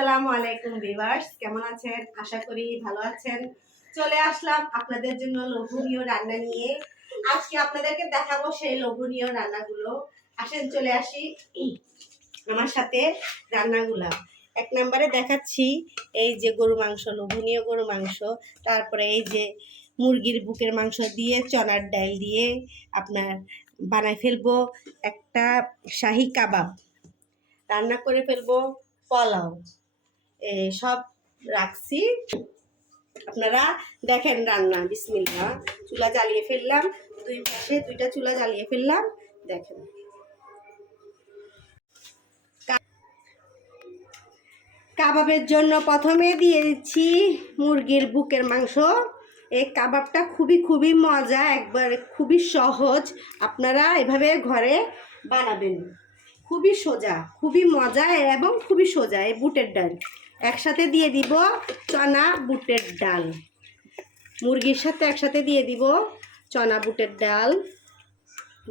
আসসালামু আলাইকুম ভিউয়ার্স, কেমন আছেন? আশা করি ভালো আছেন। চলে আসলাম আপনাদের জন্য লোভনীয় রান্না নিয়ে। আজকে আপনাদেরকে দেখাবো সেই লোভনীয় রান্নাগুলো। আসেন, চলে আসি আমার সাথে রান্নাগুলা। এক নম্বরে দেখাচ্ছি এই যে গরু মাংস, লোভনীয় গরু মাংস, তারপরে এই যে মুরগির বুকের মাংস দিয়ে চনার ডাল দিয়ে আপনার বানাই ফেলব একটা শাহি কাবাব। রান্না করে ফেলব পোলাও। সব রাখছি। আপনারা দেখেন রান্না বিসমিল্লা চুলা জ্বালিয়ে ফেললাম, দুই পাশে দুইটা চুলা জ্বালিয়ে ফেললাম, দেখেন। কাবাবের জন্য প্রথমে দিয়ে দিচ্ছি মুরগির বুকের মাংস। এই কাবাবটা খুবই খুবই মজা, একবার খুবই সহজ। আপনারা এভাবে ঘরে বানাবেন। খুবই সোজা, খুবই মজা এবং খুবই সোজা, এই বুটের ডাল। একসাথে দিয়ে দিব চনা বুটের ডাল। মুরগির সাথে একসাথে দিয়ে দিব চনা বুটের ডাল।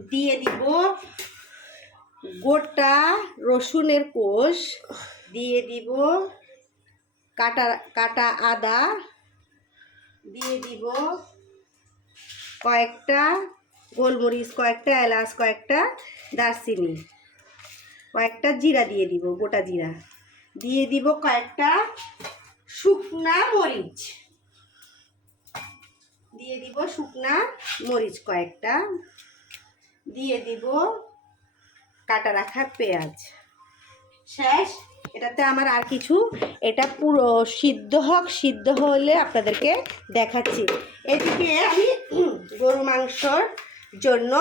দিয়ে দিব গোটা রসুনের কোষ। দিয়ে দিব কাটা কাটা আদা। দিয়ে দিব কয়েকটা গোলমরিচ, কয়েকটা এলাচ, কয়েকটা দারচিনি। কয়েকটা জিরা দিয়ে দিব, গোটা জিরা। দিয়ে দিব কয়েকটা শুকনা মরিচ। দিয়ে দিব শুকনা মরিচ কয়েকটা। দিয়ে দিব কাটা রাখা পেঁয়াজ। শেষ। এটাতে আমার আর কিছু, এটা পুরো সিদ্ধ হোক, সিদ্ধ হলে আপনাদেরকে দেখাচ্ছি। এদিকে আমি গরু মাংসর জন্য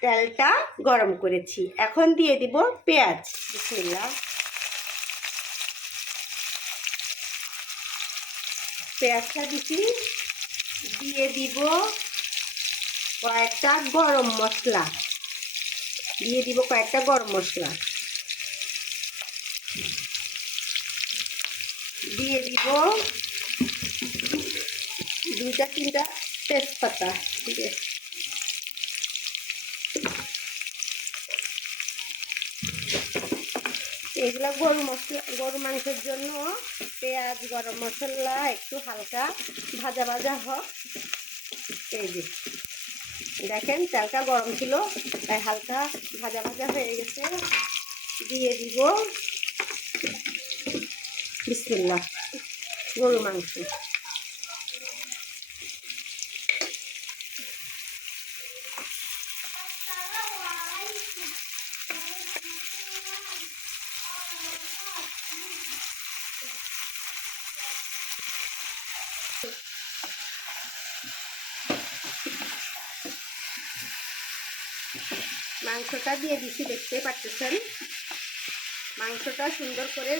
তেলটা গরম করেছি। এখন দিয়ে দিব পেঁয়াজ। বিসমিল্লাহ। পেঁয়াজটা দিচ্ছি দিয়ে দিব কয়েকটা গরম মশলা। দিয়ে দিব কয়েকটা গরম মশলা। দিয়ে দিব দুইটা, তিনটা তেজপাতা, ঠিক আছে? এগুলো গরু মশলা, গরু মাংসের জন্য পেঁয়াজ, গরম মশলা একটু হালকা ভাজা ভাজা হোক। এই যে, দেখেন তেলটা গরম ছিল, তাই হালকা ভাজা ভাজা হয়ে গেছে। দিয়ে দিব বিসমিল্লাহ, গরু মাংস। মাংসটা দিয়ে দিছি, দেখতে পাচ্ছেন? মাংসটা সুন্দর করে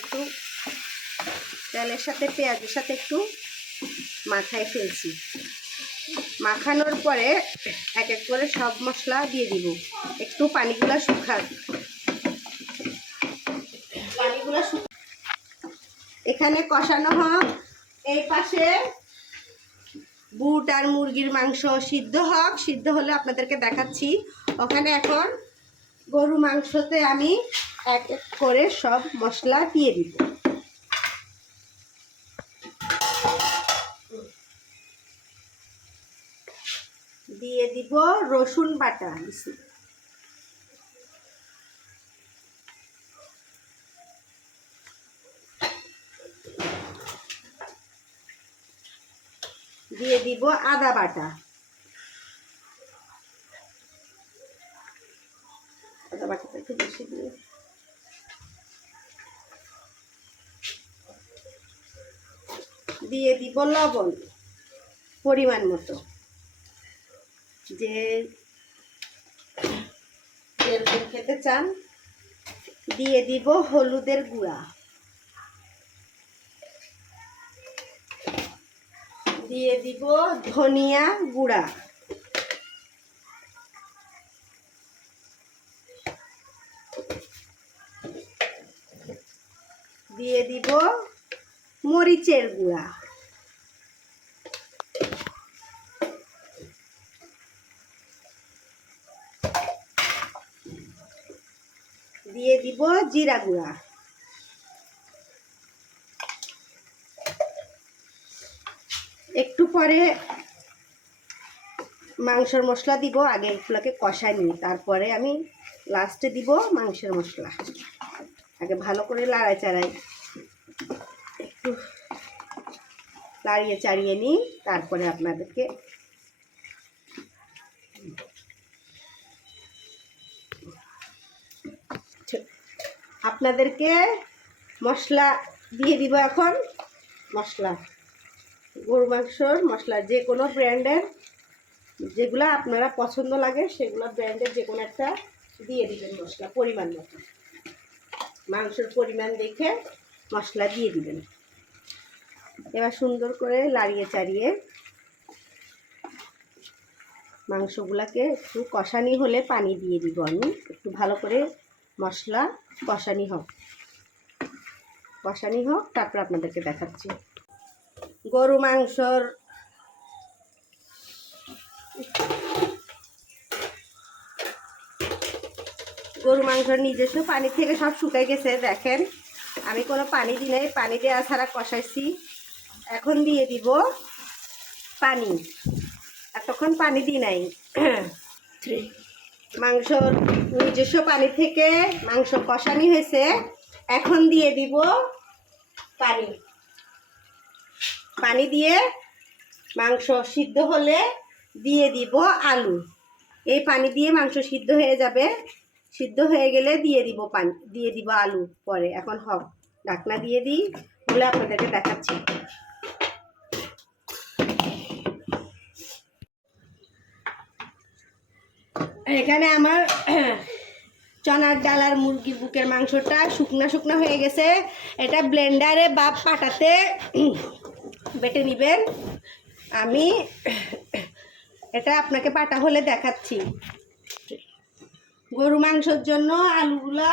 একটু তেলের সাথে, পেঁয়াজের সাথে একটু মাখায় ফেলছি। মাখানোর পরে এক এক করে সব মশলা দিয়ে দিব। একটু পানিগুলা শুকাক। পানিগুলা শুক এখানে কষানো হোক এই পাশে বুট আর মুরগির মাংস সিদ্ধ হোক। সিদ্ধ হলে আপনাদেরকে দেখাচ্ছি। ওখানে এখন গরু মাংসতে আমি এক এক করে সব মশলা দিয়ে দিব। দিয়ে দিব রসুন বাটা। দিয়ে দিব আদা বাটা। আদা বাটাটা একটু বেশি দিয়ে। দিয়ে দিব লবণ, পরিমাণ মতো। যে যেরকম খেতে চান, দিয়ে দিব হলুদের গুঁড়া। দিয়ে দিব ধনিয়া গুঁড়া। দিয়ে দিব মরিচের গুঁড়া। দিয়ে দিব জিরা গুঁড়া। একটু পরে মাংসের মশলা দিব, আগে এগুলোকে কষাই নিই। তারপরে আমি লাস্টে দিব মাংসের মশলা। আগে ভালো করে লাড়াই চাড়াই। একটু লাড়িয়ে চাড়িয়ে নিই, তারপরে আপনাদেরকে আপনাদেরকে মশলা দিয়ে দিব এখন। মশলা। গরু মাংসর মশলা, যে কোনো ব্র্যান্ডের যেগুলো আপনারা পছন্দ লাগে, সেগুলো ব্র্যান্ডের যে কোনো একটা দিয়ে দিবেন মশলা, পরিমাণ মতো। মাংসের পরিমাণ দেখে মশলা দিয়ে দিবেন। এবার সুন্দর করে লাড়িয়ে চাড়িয়ে মাংসগুলাকে একটু কষানি হলে পানি দিয়ে দিব আমি। একটু ভালো করে মশলা কষানি হোক। কষানি হোক, তারপর আপনাদেরকে দেখাচ্ছি। গরু মাংসর গরু মাংসর নিজস্ব পানি থেকে সব শুকাই গেছে দেখেন। আমি কোনো পানি দিই নাই পানি দেওয়া ছাড়া কষাইছি। এখন দিয়ে দিব পানি। এতক্ষণ পানি দিই নাই। মাংসর নিজস্ব পানি থেকে মাংস কষানি হয়েছে। এখন দিয়ে দিব পানি। পানি দিয়ে মাংস সিদ্ধ হলে দিয়ে দিব আলু। এই পানি দিয়ে মাংস সিদ্ধ হয়ে যাবে। সিদ্ধ হয়ে গেলে দিয়ে দিব পানি, দিয়ে দিব আলু পরে। এখন হক, ঢাকনা দিয়ে দিই বলে আপনাদেরকে দেখাচ্ছি। এখানে আমার চনার ডাল আর মুরগির বুকের মাংসটা শুকনা শুকনা হয়ে গেছে। এটা ব্লেন্ডারে বা পাটাতে বেটে নেবেন। আমি এটা আপনাকে পাটা হলে দেখাচ্ছি। গরু মাংসর জন্য আলুগুলা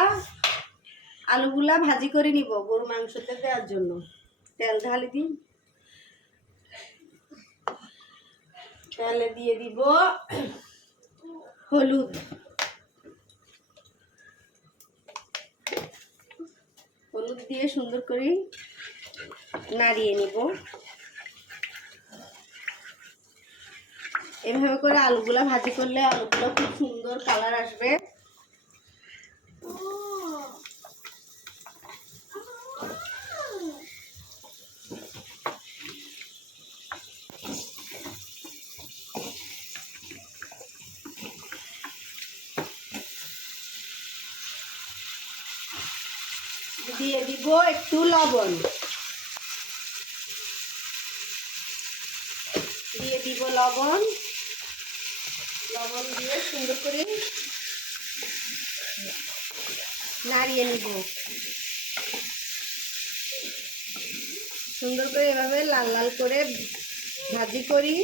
আলুগুলা ভাজি করে নিব গরু মাংসতে দেওয়ার জন্য। তেল ঢালি দিন তেলে দিয়ে দিব হলুদ। হলুদ দিয়ে সুন্দর করে নাড়িয়ে নিব। এভাবে করে আলুগুলা ভাজি করলে আলুগুলো খুব সুন্দর কালার আসবে। দিয়ে দিব একটু লবণ। দিয়ে দিব লবণ। লবণ দিয়ে সুন্দর করে নাড়িয়ে নিব। সুন্দর করে এভাবে লাল লাল করে ভাজি করি,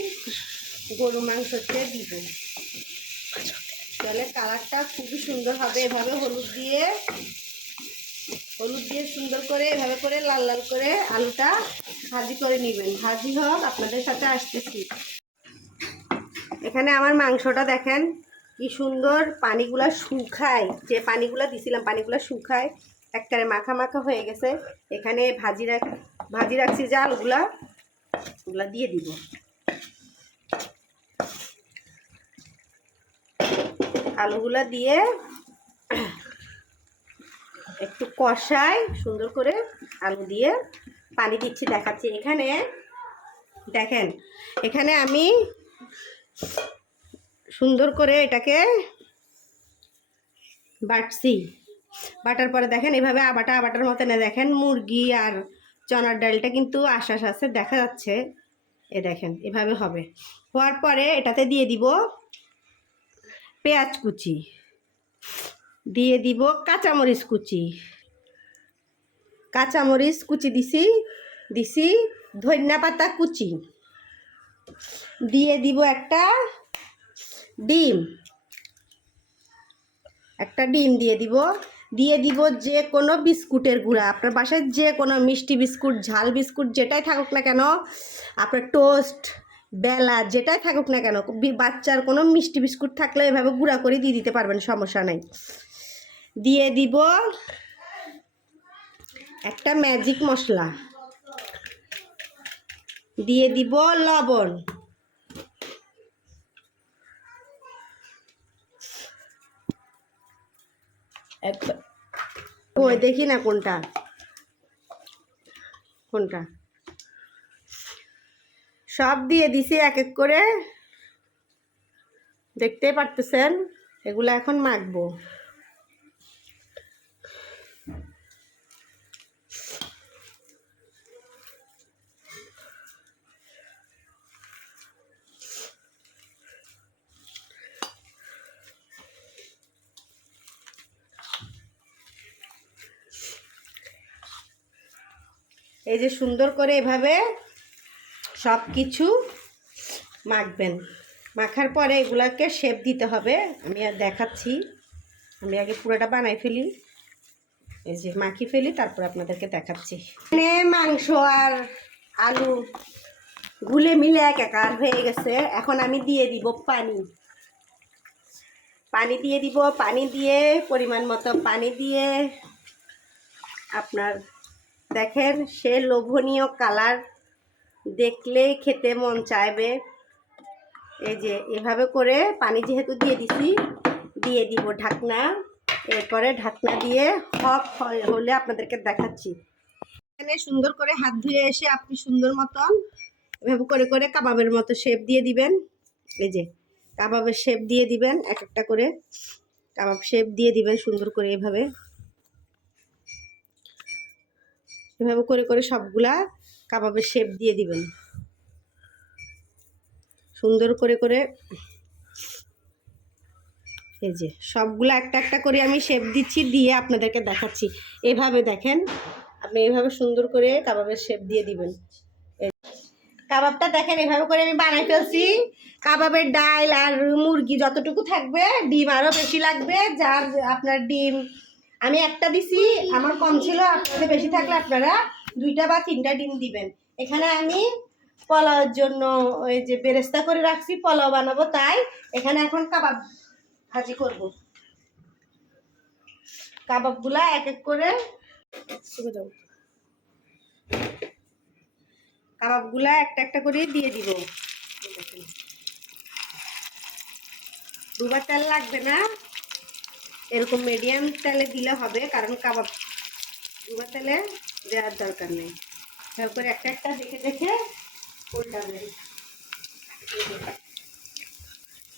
গরু মাংসতে দিব। তাহলে কালারটা খুবই সুন্দর হবে। এভাবে হলুদ দিয়ে হলুদ দিয়ে সুন্দর করে এভাবে করে লাল লাল করে আলুটা ভাজি করে নেবেন। ভাজি হোক, আপনাদের সাথে আসতেছি। এখানে আমার মাংসটা দেখেন কি সুন্দর পানিগুলা শুকায়। যে পানিগুলা দিছিলাম, পানিগুলা শুকায়। একবারে মাখা মাখা হয়ে গেছে। এখানে ভাজি রাখ, ভাজি রাখছি জালগুলা ওগুলা দিয়ে দিব। আলুগুলা দিয়ে একটু কষায় সুন্দর করে আলু দিয়ে পানি দিচ্ছি, দেখাচ্ছি। এখানে দেখেন, এখানে আমি সুন্দর করে এটাকে বাটছি। বাটার পরে দেখেন, এভাবে আবাটা আবাটার মতন দেখেন, মুরগি আর চনার ডালটা কিন্তু আশ্বাস আছে, দেখা যাচ্ছে। এ দেখেন, এভাবে হবে। হওয়ার পরে এটাতে দিয়ে দিব পেঁয়াজ কুচি। দিয়ে দিব কাঁচামরিচ কুচি। কাঁচামরিচ কুচি দিছি দিছি ধনিয়া পাতা কুচি। দিয়ে দিব একটা ডিম। একটা ডিম দিয়ে দিব। দিয়ে দিব যে কোনো বিস্কুটের গুঁড়া। আপনার বাসায় যে কোনো মিষ্টি বিস্কুট, ঝাল বিস্কুট যেটাই থাকুক না কেন, আপনার টোস্ট, বেলা যেটাই থাকুক না কেন বাচ্চার কোনো মিষ্টি বিস্কুট থাকলে এভাবে গুঁড়া করে দিয়ে দিতে পারবেন, সমস্যা নাই। দিয়ে দিব একটা ম্যাজিক মশলা। দিয়ে দিব লবণ। একবার ওই দেখি না কোনটা। কোনটা? সব দিয়ে দিছি এক এক করে। দেখতে পারতেছেন? এগুলো এখন মাখবো। এই যে সুন্দর করে এভাবে সব কিছু মাখবেন। মাখার পরে এগুলাকে শেপ দিতে হবে। আমি আর দেখাচ্ছি। আমি আগে পুরোটা বানাই ফেলি। এই যে মাখি ফেলি, তারপর আপনাদেরকে দেখাচ্ছি। মাংস আর আলু গুলে মিলে এক একার হয়ে গেছে। এখন আমি দিয়ে দিব পানি। পানি দিয়ে দিব। পানি দিয়ে পরিমাণ মতো পানি দিয়ে আপনার দেখেন, সে লোভনীয় কালার দেখলেই খেতে মন চাইবে। এই যে, এভাবে করে পানি যেহেতু দিয়ে দিছি, দিয়ে দিব ঢাকনা। এরপরে ঢাকনা দিয়ে হক হলে আপনাদেরকে দেখাচ্ছি। এখানে সুন্দর করে হাত ধুয়ে এসে আপনি সুন্দর মতন এভাবে করে করে কাবাবের মতো শেপ দিয়ে দিবেন। এই যে, কাবাবের শেপ দিয়ে দিবেন, এক একটা করে কাবাব শেপ দিয়ে দিবেন সুন্দর করে এভাবে। এভাবে করে করে সবগুলা কাবাবের শেপ দিয়ে দিবেন। সুন্দর করে করে এই যে সবগুলো একটা একটা করে আমি শেপ দিচ্ছি, দিয়ে আপনাদেরকে দেখাচ্ছি। এভাবে দেখেন, আপনি এভাবে সুন্দর করে কাবাবের শেপ দিয়ে দিবেন। কাবাবটা দেখেন, এভাবে করে আমি বানাই ফেলছি। কাবাবের ডাল আর মুরগি যতটুকু থাকবে, ডিম আরও বেশি লাগবে, যার আপনার ডিম আমি একটা দিছি আমার কম ছিল আপনাদের বেশি থাকলে আপনারা দুইটা বা তিনটা ডিম দিবেন। এখানে আমি পোলাওয়ের জন্য ওই যে বেরেস্তা করে রাখছি পোলাও বানাবো তাই এখানে এখন কাবাব ভাজি করব। কাবাবগুলা এক এক করে কাবাবগুলা একটা একটা করে দিয়ে দিব। দুবার তেল লাগবে না। এরকম মিডিয়াম তেলে দিলে হবে, কারণ কাবাব দুবার তেলে দেওয়ার দরকার নেই। তারপরে একটা একটা দেখে দেখে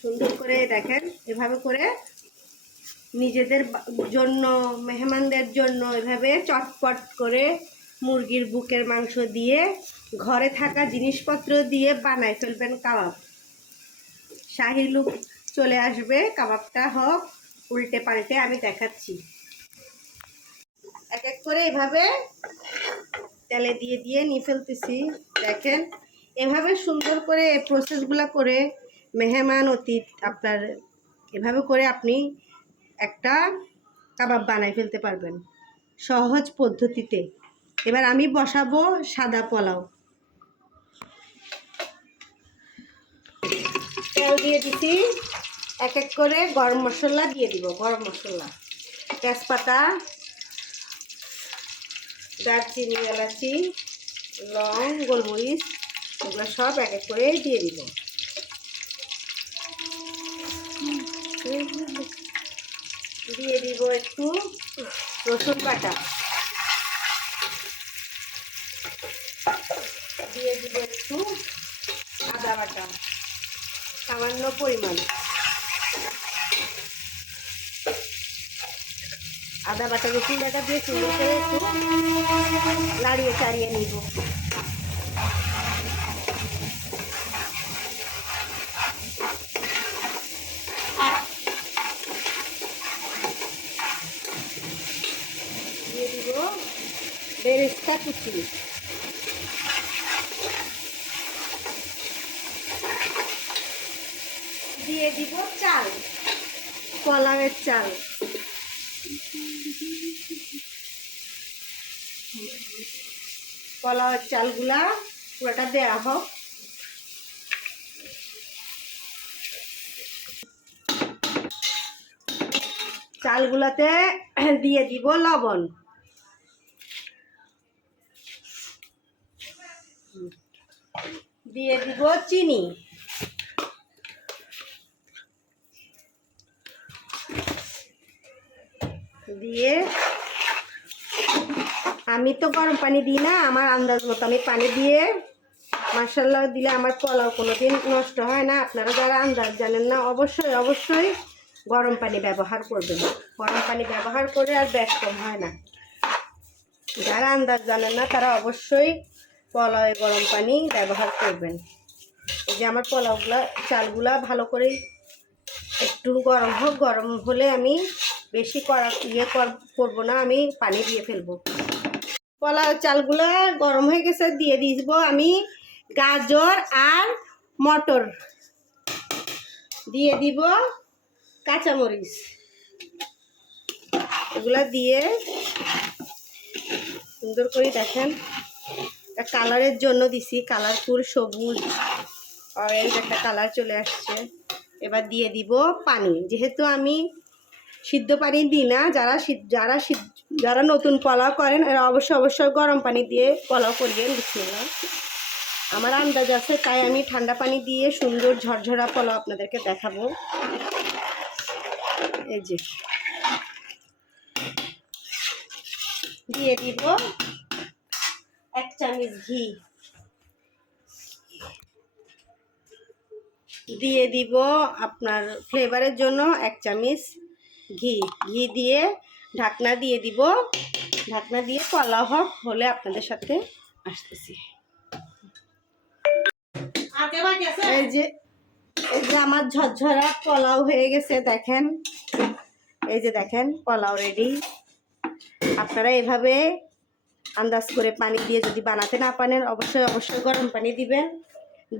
সুন্দর করে দেখেন, এভাবে করে নিজেদের জন্য, মেহমানদের জন্য এভাবে চটপট করে মুরগির বুকের মাংস দিয়ে ঘরে থাকা জিনিসপত্র দিয়ে বানায় ফেলবেন কাবাব। শাহি লুক চলে আসবে, কাবাবটা হোক উল্টে পাল্টে আমি দেখাচ্ছি। এক এক করে এভাবে তেলে দিয়ে দিয়ে নিয়ে ফেলতেছি। দেখেন, এভাবে সুন্দর করে প্রসেসগুলো করে মেহমান অতীত আপনার, এভাবে করে আপনি একটা কাবাব বানাই ফেলতে পারবেন সহজ পদ্ধতিতে। এবার আমি বসাবো সাদা পোলাও। তেল দিয়ে দিছি। এক এক করে গরম মশলা দিয়ে দিব, গরম মশলা। তেজপাতা, দারচিনি, এলাচি, লং, গোলমরিচ, এগুলো সব এক এক করে দিয়ে দিব। দিয়ে দিব একটু রসুন বাটা। দিয়ে দিব একটু আদা বাটা, সামান্য পরিমাণ। আদা বাটা রসুন বাটা দিয়ে সুন্দর করে একটু লাড়িয়ে চাড়িয়ে নিব। বেরেস্তা দিয়ে দিব চাল কলারের চাল। কলার চালগুলা পুরোটা দেওয়া হোক। চালগুলাতে দিয়ে দিব লবণ। দিয়ে দিব চিনি। দিয়ে আমি তো গরম পানি দিই না, আমার আন্দাজ মতো আমি পানি দিয়ে মার্শাল্লাহ দিলে আমার পোলাও কোনোদিন নষ্ট হয় না। আপনারা যারা আন্দাজ জানেন না, অবশ্যই অবশ্যই গরম পানি ব্যবহার করবেন। গরম পানি ব্যবহার করে আর ব্যাস কম হয় না। যারা আন্দাজ জানেন না, তারা অবশ্যই পোলাওয়ে গরম পানি ব্যবহার করবেন। এই যে আমার পোলাওগুলা চালগুলা ভালো করে একটু গরম হোক, গরম হলে আমি বেশি করা ইয়ে কর- করব না, আমি পানি দিয়ে ফেলব। পোলাও চালগুলো গরম হয়ে গেছে, দিয়ে দিব আমি গাজর আর মটর। দিয়ে দিব কাঁচামরিচ। এগুলা দিয়ে সুন্দর করে দেখেন কালারের জন্য দিছি, কালারফুল, সবুজ অরেঞ্জ একটা কালার চলে আসছে। এবার দিয়ে দিব পানি, যেহেতু আমি সিদ্ধ পানি দিই না, যারা যারা যারা নতুন পোলাও করেন, এরা অবশ্যই অবশ্যই গরম পানি দিয়ে পোলাও করবেন বিসমিল্লাহ আমার আন্দাজ আছে, তাই আমি ঠান্ডা পানি দিয়ে সুন্দর ঝরঝরা পোলাও আপনাদেরকে দেখাবো। এই যে। দিয়ে দিব এক চামচ ঘি। দিয়ে দিব আপনার ফ্লেভারের জন্য এক চামচ ঘি ঘি দিয়ে ঢাকনা দিয়ে দিব। ঢাকনা দিয়ে কলা হোক হলে আপনাদের সাথে আসতেছি। এই যে এই যে আমার ঝরঝরা পোলাও হয়ে গেছে, দেখেন। এই যে দেখেন, পোলাও রেডি আপনারা এভাবে আন্দাজ করে পানি দিয়ে যদি বানাতে না পারেন, অবশ্যই অবশ্যই গরম পানি দিবেন।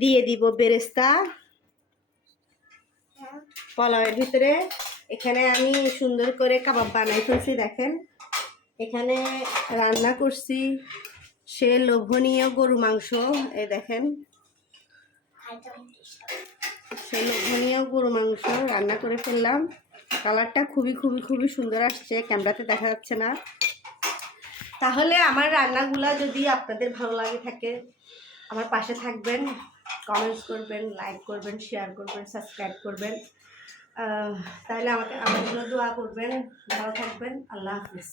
দিয়ে দিব বেরেস্তা। পোলাওয়ের ভিতরে এখানে আমি সুন্দর করে কাবাব বানাই ফেলছি, দেখেন। এখানে রান্না করছি সে লোভনীয় গরু মাংস, এই দেখেন। সে লোভনীয় গরু মাংস রান্না করে ফেললাম। কালারটা খুবই খুবই খুবই সুন্দর আসছে, ক্যামেরাতে দেখা যাচ্ছে না। তাহলে আমার রান্নাগুলা যদি আপনাদের ভালো লাগে থাকে, আমার পাশে থাকবেন কমেন্টস করবেন লাইক করবেন শেয়ার করবেন সাবস্ক্রাইব করবেন। তাহলে আমাকে আমার জন্য দোয়া করবেন ভালো থাকবেন। আল্লাহ হাফিজ।